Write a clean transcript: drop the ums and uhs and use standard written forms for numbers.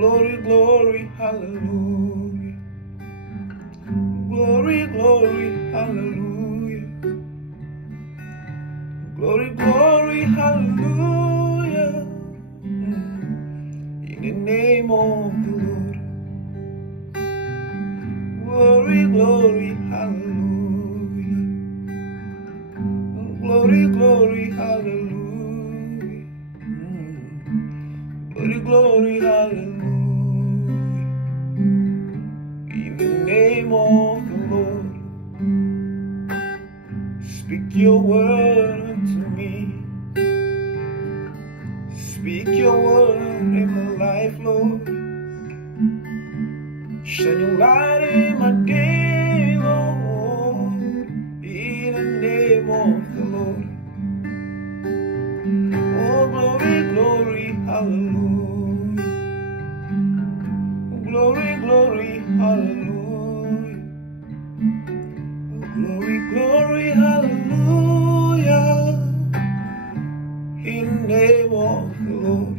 Glory, glory, hallelujah. Glory, glory, hallelujah. Glory, glory, hallelujah. In the name of the Lord. Glory, glory, hallelujah. Glory, glory, hallelujah. Glory, glory, hallelujah. In the name of the Lord. Speak your word unto me. Speak your word in my life, Lord. Shine your light in my day, Lord. In the name of the Lord. Oh, glory, glory, hallelujah. Glory, glory, hallelujah. Glory, glory, hallelujah. In the name of the Lord.